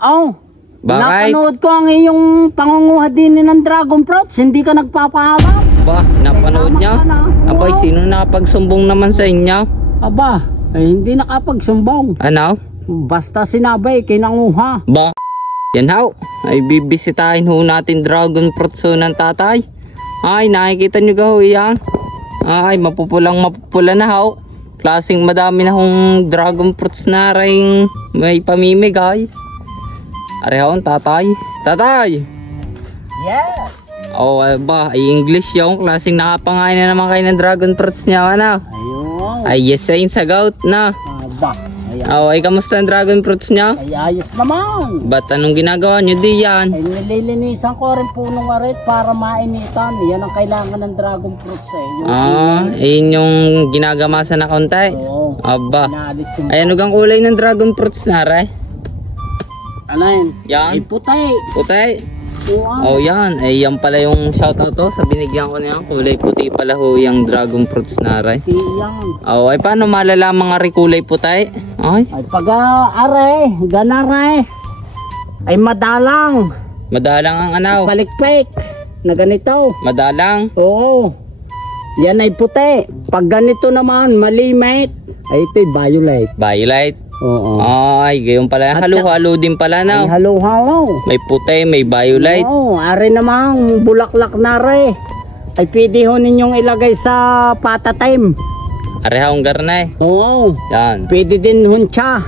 Oh, bakit? napanood ko ang iyong pangunguha din ng dragon fruits. Hindi ka nagpapaalam. Ba, napanood niya? Abay, sino nakapagsumbong naman sa inyo? Aba, hindi nakapagsumbong. Ano? Basta sinabi, kinanguha. Ba, yan haw. Ay bibisitahin ho natin dragon fruits ho ng tatay. Ay, nakikita nyo ho yan. Ay, mapupula na haw. Klaseng madami na hong dragon fruits na rin may pamimigay. Arehon, tatay. Tatay! Yes! Oh, ba, ay English yung klaseng nakapangain na naman kayo ng dragon fruits niya, ano? Ayun. Ay, yes, ayun sa gout na. Aba, ayan. Oh, ay kamusta ang dragon fruits niya? Ay ayos naman. Ba't anong ginagawa nyo di yan? Ay nililinisan ko rin punong arit para mainitan. Yan ang kailangan ng dragon fruits eh. Ayun yung ginagamasan na konti. Oo. Aba. Inaalis yung... Ay, ano gang kulay ng dragon fruits na, re? Ano yun? Yan? Ay puti. Puti? Oo. Oh, yan. Ay, yan pala yung shoutout to. Sa binigyan ko niya. Kulay puti pala ho yung dragon fruits na, re. Yan. Oh, ay paano malalaman nga rin kulay puti? Ay? Ay pag are, ganare. Ay madalang. Madalang ang anaw. Palikpik. Na ganito. Madalang. Oo. Yan ay puti. Pag ganito naman, malimit. Ay ito'y violet. Violet. Oo. Ay, gayon pala. Halo-halo din pala Ay na. halo-halo. May puti, may violet. Oo, are namang bulaklak na re. Ay pwede ho ninyong ilagay sa patatim. Arehong garnay. Oo. Yan. Pwede din huncha.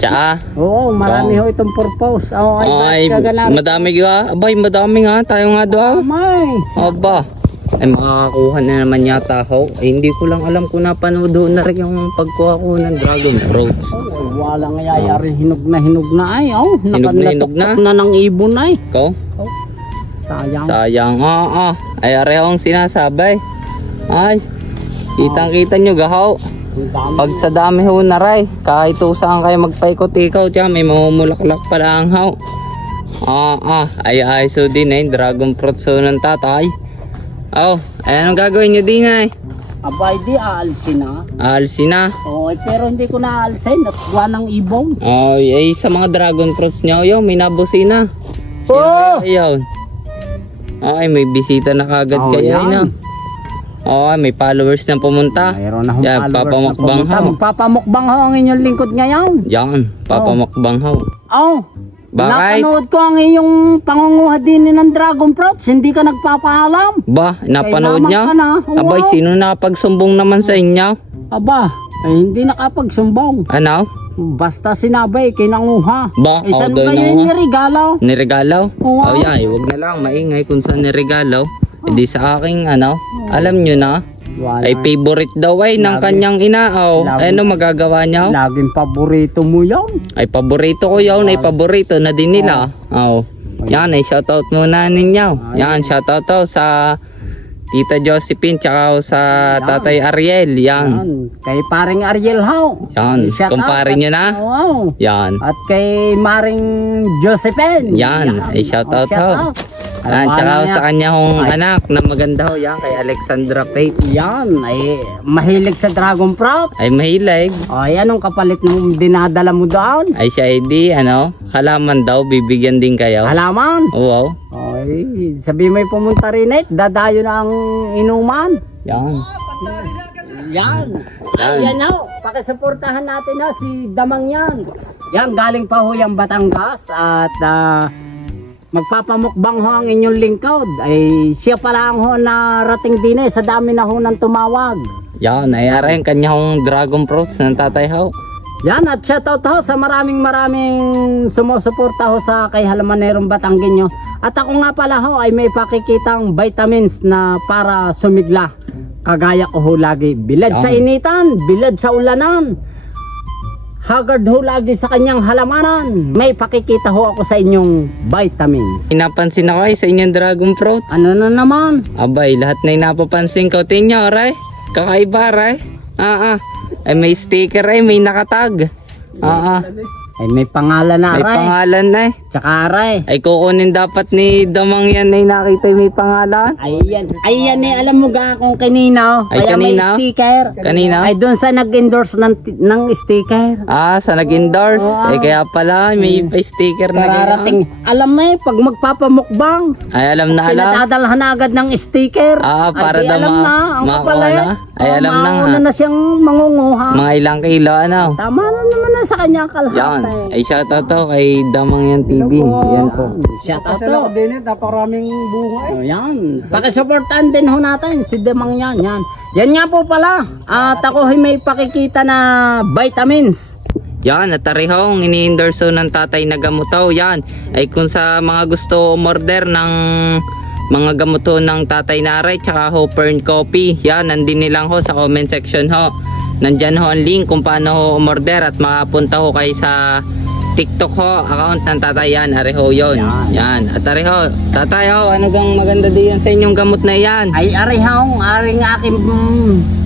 Tsaa. Oo, marami ho itong purpose. Oo, Ay, madami nga. Abay, madami nga. Tayo nga daw. Amay. Aba. Ay, makakakuha na naman yata ho. Ay, hindi ko lang alam kung napanood na rin yung pagkuha ko ng dragon fruits. Oh, walang nangyayari. Hinog na ay. Oh, Hinog na. na ng ibon ay. Ikaw? Oh, sayang. Sayang. Ay, arehong sinasabi. Ay, kitang-kita nyo gahaw. Pag sa dami ho na ray, kahit saan kayo magpaikot-ikaw dyan, may mamumulaklak pala ang haw. Ay, so din eh, dragon fruits ho ng tatay. Oh, ay anong gagawin nyo din ay? Abay di, aalsin na. Aalsin na. Oh, pero hindi ko na aalsin. Natwa ng ibong. Ay, sa mga dragon fruits nyo, yo, may nabusi na. Oh! Ayun. Ay, may bisita na kagad kayo. Yan. May followers na pumunta. Mayroon na hong Yan, followers papamukbang na ho. Magpapamukbang ho ang inyong lingkod ngayon. Yan, papamukbang ho. Oh, Bakit? napanood ko ang iyong pangunguha din ng dragon fruits. Hindi ka nagpapaalam. Ba, napanood Kailangan niya? ka na. Oo. Abay, sino nakapagsumbong naman sa inyo? Aba, ay hindi nakapagsumbong. Ano? Basta sinabi, kinanguha. Ba, Saan daw ba yun nanguha? yung regalo? Niregalaw? Oo. Oh, yan, wag na lang, maingay kung saan niregalaw. Hindi sa aking, alam nyo na, Wala. ay favorite daw ay ng Lagi. kanyang ina. Lagi. Ano magagawa niya? Laging paborito mo yun. Ay paborito ko yun, ay paborito na din nila. Yan, ay shoutout muna ninyo. Yan, shoutout to sa Tita Josephine tsaka sa Tatay Ariel. Yan. Kay paring Ariel How. Yan, Shout kumpare out. nyo na. Oo. Yan. At kay maring Josephine. Yan, ay shoutout ho. Yan, tsaka sa kanya hong anak na maganda ho. Yan, kay Alexandra Faith. Yan, ay mahilig sa dragon fruit. Ay mahilig. Ay, anong kapalit nung dinadala mo doon? Ay siya ay di, halaman daw, bibigyan din kayo. Halaman. Wow. Ay, sabi may pumunta rin eh, dadayo na ang inuman. Yan. Yan. Yan ho. Pakisuportahan natin ha, si Damang yan. Yan, galing pa ho yung Batangas at magpapamukbang ho ang inyong lingkod. Ay siya pala ang ho na rating din sa dami na ho ng tumawag. Yan, ay aray, kanya hong dragon fruits ng tatay ho. Yan, at shoutout ho sa maraming sumusuporta ho sa kay Halamanerong Batanggenyo. At ako nga pala ho ay may pakikitang vitamins na para sumigla. Kagaya ko ho lagi, bilad sa initan, bilad sa ulanan. Haggard ho lagi sa kanyang halamanan. May pakikita ho ako sa inyong vitamins. Inapansin ako ay sa inyong dragon fruits. Ano na naman? Abay, lahat na inapapansin ko. Tingnan, aray. Kakaiba, aray. Ay may sticker ay, may nakatag. Ay may pangalan na May aray. pangalan na eh. Tsaka aray. Ay kukunin dapat ni Damang yan ay nakita may pangalan. Ayan eh, alam mo ga kung kanina. Ay, Kaya kanina? may sticker. Kanina? Ay doon sa nag-endorse ng sticker. Ah, sa nag-endorse. Oo. Eh kaya pala may sticker na Kararating. Alam mo eh, pag magpapamukbang, Ay alam na alam. pinatadalhan na agad ng sticker. Ah, para Ay, di daw alam na. Ang makuha kapal eh. na. Ay, alam na nga. Mauna na siyang mangunguha. Mga ilang kilo ano. Tama na naman na sa kanya kalahati. Yan. Ay shoutout to kay Damang yan TV. Yan po. Shout out Kasi ako to. din eh, napakaraming bunga eh. Oh, yan. Pakisuportahan din ho natin si Demang yan. Yan. Yan nga po pala. At ako ay may pakikita na vitamins. Yan, at tarihong ini-endorse ng tatay na gamuto. Yan, ay kung sa mga gusto umorder ng mga gamuto ng tatay Naray tsaka ho Fern Coffee, yan, nandin nilang ho sa comment section ho. Nandyan ho ang link kung paano ho umorder at makapunta ho kayo sa TikTok ho, account ng tatay yan, areho yun. Yan, at areho, tatay ho, ano gang maganda diyan sa inyong gamot na yan? Ay arihong, aring aking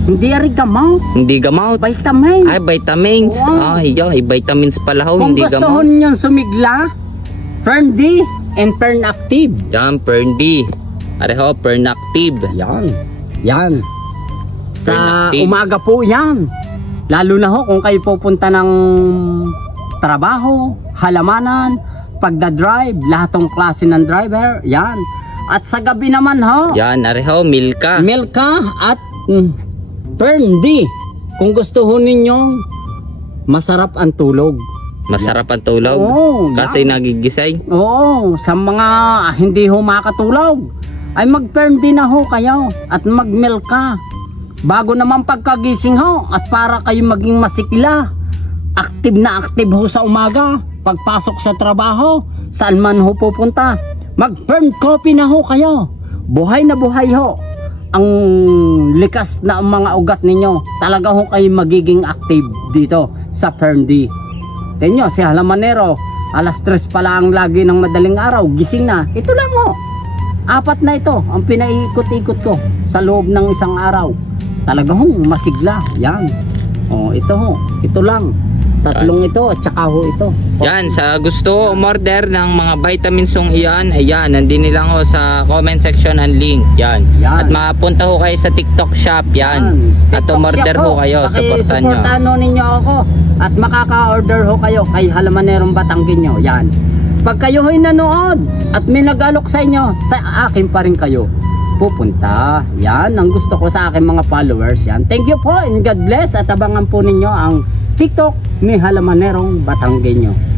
hindi ari gamot. Hindi gamot. Vitamins. Ay, vitamins. Wow. Ay, vitamins pala ho, Kung hindi gusto gamot. ho ninyong sumigla, Fern D and Fern Active. Yan, Fern D. Areho, Fern Active. Yan. Yan. Sa Fern Active. umaga po yan. Lalo na ho kung kayo pupunta ng trabaho, halamanan, pagdadrive, lahat ng klase ng driver. Yan. At sa gabi naman ho, Yan, areho, Milka. Milka at Fern D. Kung gusto ho ninyong masarap ang tulog. Masarap ang tulog. Oo, Kasi yan. nagigisay. Oo, sa mga hindi ho makatulog, ay mag-Fern D na ho kayo at mag-Milka. Bago naman pagkagising ho at para kayo maging masikla. Active na active ho sa umaga. Pagpasok sa trabaho, saan man ho pupunta, mag-Fern Coffee na ho kayo. Buhay na buhay ho ang likas na mga ugat ninyo. Talaga ho kayo magiging active dito sa Fern D. Tenyo, si Halamanero, alas 3 pa lang lagi ng madaling araw, gising na. Ito lang ho. 4 na ito ang pinaiikot-ikot ko sa loob ng isang araw. Talaga ho, masigla. Yan. Oh, ito ho. Ito lang. Tatlong ito at saka ho ito. Yan, sa gusto umorder ng mga vitamins yung iyan, ayan, nandin nilang ho sa comment section ang link. Yan. Yan. At mapunta ho kayo sa TikTok shop. Yan. At TikTok umorder shop ho kayo. Supportan nyo. Supportan ho ninyo ako. At makaka-order ho kayo kay Halamanerong Batanggenyo. Yan. Pag kayo ho'y nanood at may nag-alok sa inyo, sa akin pa rin kayo pupunta. Yan ang gusto ko sa aking mga followers. Yan. Thank you po and God bless. At abangan po ninyo ang TikTok ni Halamanerong Batanggenyo.